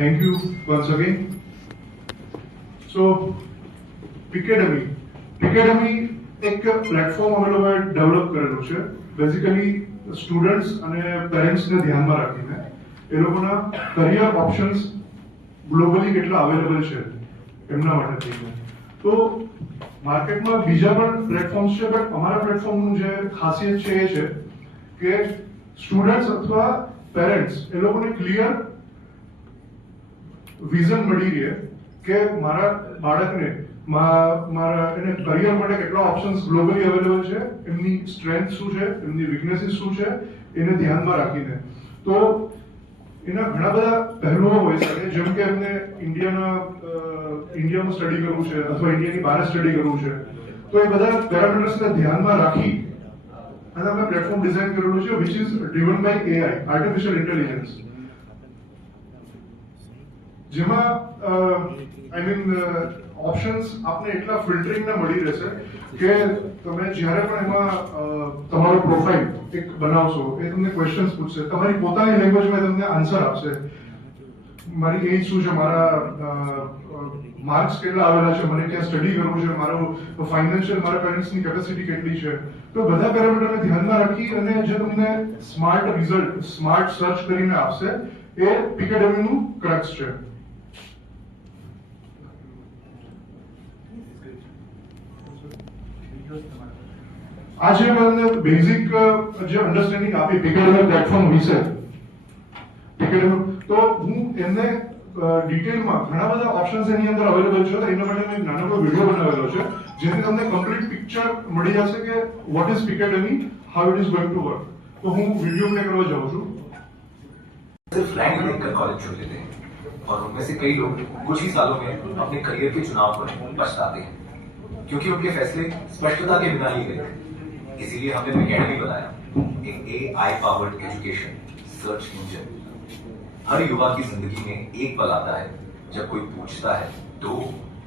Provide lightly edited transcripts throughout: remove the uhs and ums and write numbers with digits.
Thank you once again. So, Picademy એક platform અમે લોકોએ ડેવલપ કરેલું છે બેઝિકલી સ્ટુડન્ટ્સ અને પેરેન્ટ્સને ધ્યાનમાં રાખીને એ લોકોના કરિયર ઓપ્શન્સ ગ્લોબલી કેટલા અવેલેબલ છે એમના માટે થઈને. તો માર્કેટમાં બીજા પણ પ્લેટફોર્મ્સ છે, બટ અમારા પ્લેટફોર્મનું જે ખાસિયત છે એ છે કે સ્ટુડન્ટ્સ અથવા પેરેન્ટ્સ એ લોકોને ક્લિયર વિઝન મળી રહે કે મારા બાળકને મારા એને કરિયર માટે કેટલા ઓપ્શન્સ ગ્લોબલી અવેલેબલ છે, એમની સ્ટ્રેન્થ શું છે, એમની વીકનેસીસ શું છે, એને ધ્યાનમાં રાખીને. તો એના ઘણા બધા પહેલુઓ હોઈ શકે, જેમ કે એમને ઇન્ડિયામાં સ્ટડી કરવું છે અથવા ઇન્ડિયાની બહાર સ્ટડી કરવું છે. તો એ બધા પેરામીટર્સને ધ્યાનમાં રાખી અને અમે પ્લેટફોર્મ ડિઝાઇન કરેલું છે which is driven by AI, artificial intelligence, જેમાં આઈ મીન ઓપ્શન્સ આપને એટલા ફિલ્ટરિંગના મળી રહેશે કે તમે જ્યારે પણ એમાં તમારો પ્રોફાઇલ એક બનાવશો, એ તમને ક્વેશ્ચન્સ પૂછશે, તમારી પોતાની લેંગ્વેજમાં તમને આન્સર આપશે. મારી એજ શું છે, મારા માર્ક્સ કેટલા આવેલા છે, મને ક્યાં સ્ટડી કરવું છે, મારું ફાઇનાન્શિયલ, મારા પેરેન્ટ્સની કેપેસિટી કેટલી છે. તો બધા પેરામીટરને ધ્યાનમાં રાખી અને જે તમને સ્માર્ટ રિઝલ્ટ, સ્માર્ટ સર્ચ કરીને આપશે, એ Picademyનું ક્રક્સ છે. આજે મને બેઝિક જે અન્ડરસ્ટેન્ડિંગ આપી Picademy પ્લેટફોર્મ વિશે, તો હું એમને ડિટેલમાં ઘણા બધા ઓપ્શન્સ એની અંદર અવેલેબલ છે, એના માટે મેં નાનકડો વિડીયો બનાવેલો છે જેથી તમને કમ્પ્લીટ પિક્ચર મળી જશે કે what is Picademy, how it is going to work. तो હું वीडियो प्ले करवा जाऊँ છું. सिर्फ रैंक देखकर कॉलेज चुन लेते हैं और उनमें से कई लोग कुछ ही सालों में अपने करियर के चुनाव पर पछताते हैं क्योंकि उनके फैसले स्पष्टता के बिना लिए गए. इसीलिए हमने Picademy बनाया, एक AI powered education search engine. हर युवा की जिंदगी में एक पल आता है जब कोई पूछता है तो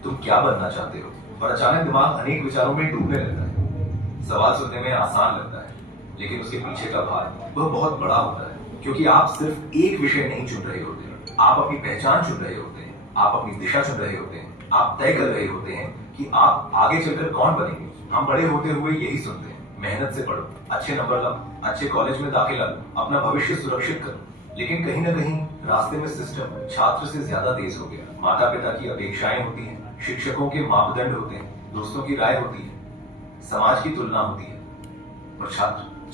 तुम क्या बनना चाहते हो, और अचानक दिमाग अनेक विचारों में डूबने लगता है. सवाल सुनने में आसान लगता है लेकिन उसके पीछे का भार वह बहुत बड़ा होता है, क्योंकि आप सिर्फ एक विषय नहीं चुन रहे होते, आप अपनी पहचान चुन रहे होते हैं, आप अपनी दिशा चुन रहे होते हैं, आप तय कर रहे होते हैं कि आप आगे चलकर कौन बनेंगे. हम बड़े होते हुए यही सुनते हैं, मेहनत से पढ़ो, अच्छे नंबर लाओ, अच्छे कॉलेज में दाखिला लो, अपना भविष्य सुरक्षित करो. लेकिन कहीं ना कहीं रास्ते में सिस्टम छात्र से ज्यादा तेज हो गया. माता पिता की अपेक्षाएं होती हैं, शिक्षकों के मापदंड होते हैं, दोस्तों की राय होती है, समाज की तुलना होती है, और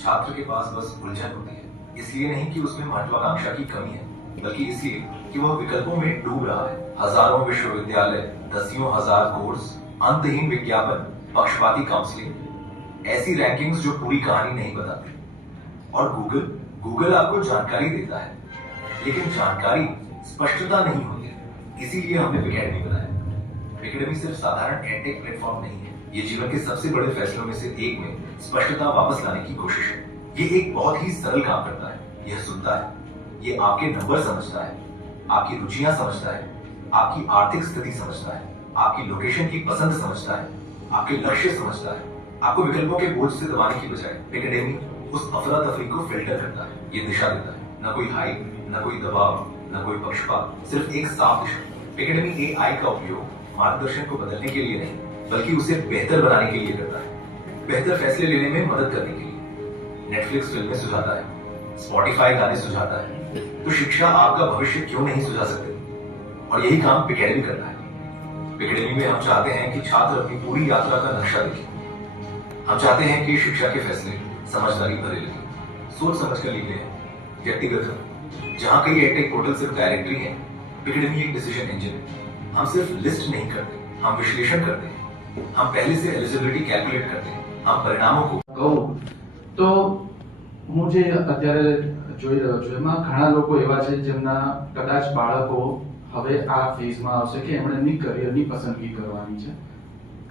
छात्र के पास बस उलझन होती है. इसलिए नहीं कि उसमें महत्वाकांक्षा की कमी है, बल्कि इसलिए कि वह विकल्पों में डूब रहा है. हजारों विश्वविद्यालय, दसियों हजार कोर्स, अंतहीन विज्ञापन, पक्षपाती काउंसलिंग, ऐसी रैंकिंग्स जो पूरी कहानी नहीं बताती. और गूगल आपको जानकारी देता है, लेकिन जानकारी स्पष्टता नहीं होती. इसीलिए हमने Picademy बनाया. Picademy सिर्फ साधारण एडटेक प्लेटफॉर्म नहीं है, ये जीवन के सबसे बड़े फैसलों में से एक में स्पष्टता वापस लाने की कोशिश है. ये एक बहुत ही सरल काम करता है. यह सुनता है, ये आपके नंबर समझता है, आपकी रुचियां समझता है, आपकी आर्थिक स्थिति समझता है, आपकी लोकेशन की पसंद समझता है, आपके लक्ष्य समझता है. आपको विकल्पों के बोझ से दबाने की बजाय Picademy उस अफरा तफरी को फिल्टर करता है. ये दिशा देता है, न कोई हाइप, न कोई दबाव, न कोई पक्षपात, सिर्फ एक साफ दिशा. Picademy AI का उपयोग मार्गदर्शन को बदलने के लिए नहीं, बल्कि उसे बेहतर बनाने के लिए करता है. बेहतर फैसले लेने में मदद करने के लिए. नेटफ्लिक्स फिल्में सुझाता है, Spotify गाने सुझाता है, तो शिक्षा आपका भविष्य क्यों नहीं सुझा सकते. और यही काम Picademy करता है. Picademy में हम चाहते हैं कि छात्र अपनी पूरी यात्रा का नक्शा देखें. हम चाहते हैं कि शिक्षा के फैसले समझदारी भरे लगे, सोच समझ कर लिखे हैं, व्यक्तिगत हो. जहां कई एडटेक पोर्टल सिर्फ डायरेक्टरी है, Picademy एक डिसीजन इंजन है. हम सिर्फ लिस्ट नहीं करते, हम विश्लेषण करते हैं, हम पहले से एलिजिबिलिटी कैलकुलेट करते हैं, हम परिणामों को કહું તો હું જે અત્યારે જોઈ રહ્યો છું એમાં ઘણા લોકો એવા છે જેમના કદાચ બાળકો હવે આ ફેઝમાં આવશે કે એમણે એમની કરિયરની પસંદગી કરવાની છે.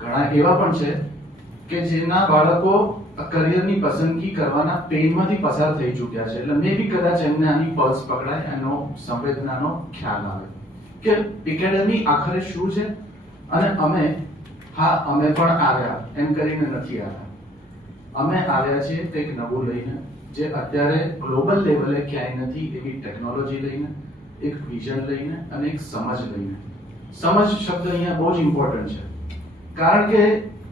ઘણા એવા પણ છે કે જેમના બાળકો કરિયરની પસંદગી કરવાના પેનમાંથી પસાર થઈ ચૂક્યા છે, એટલે મે બી કદાચ એમને આની પલ્સ પકડાય, એનો સંવેદનાનો ખ્યાલ આવે કે Picademy આખરે શું છે. અને અમે પણ આવ્યા એમ કરીને નથી આવ્યા. અમે આવ્યા છીએ કંઈક નવું લઈને, જે અત્યારે ગ્લોબલ લેવલે ક્યાંય નથી એવી ટેકનોલોજી લઈને, એક વિઝન લઈને અને એક સમજ લઈને. સમજ શબ્દ અહીંયા બહુ જ ઇમ્પોર્ટન્ટ છે, કારણ કે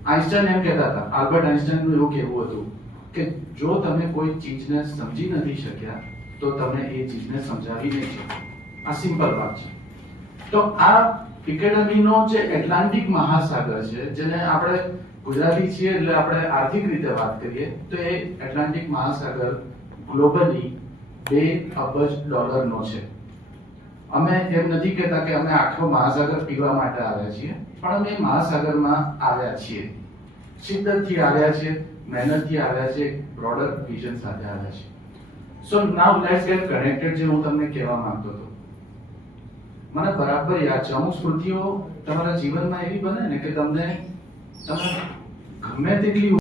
આઇન્સ્ટાઈન એમ કહેતા હતા, આલ્બર્ટ આઇન્સ્ટાઈનનું એવું કહેવું હતું કે જો તમે કોઈ ચીજને સમજી નથી શક્યા તો તમે એ ચીજને સમજાવી નહીં શકો. આ સિમ્પલ વાત છે. તો આ એકેડેમીનો જે એટલાન્ટિક મહાસાગર છે, જેને આપણે ગુજરાતી છીએ એટલે આપણે આર્થિક રીતે વાત કરીએ તો એ એટલાન્ટિક મહાસાગર ગ્લોબલી $2 અબજ નો છે. અમે એમ નથી કહેતા કે અમે આખો મહાસાગર પીવા માટે આવ્યા છીએ, પણ અમે મહાસાગરમાં આવ્યા છીએ, શિદ્દતથી આવ્યા છીએ, મહેનતથી આવ્યા છીએ, બ્રોડર વિઝન સાથે આવ્યા છીએ. સો નાઉ લેટ્સ ગેટ કનેક્ટેડ, જે હું તમને કહેવા માંગતો હતો. મને બરાબર યાદ છે, અમુક સ્મૃતિઓ તમારા જીવનમાં એવી બને ને કે તમે ગમે તેટલી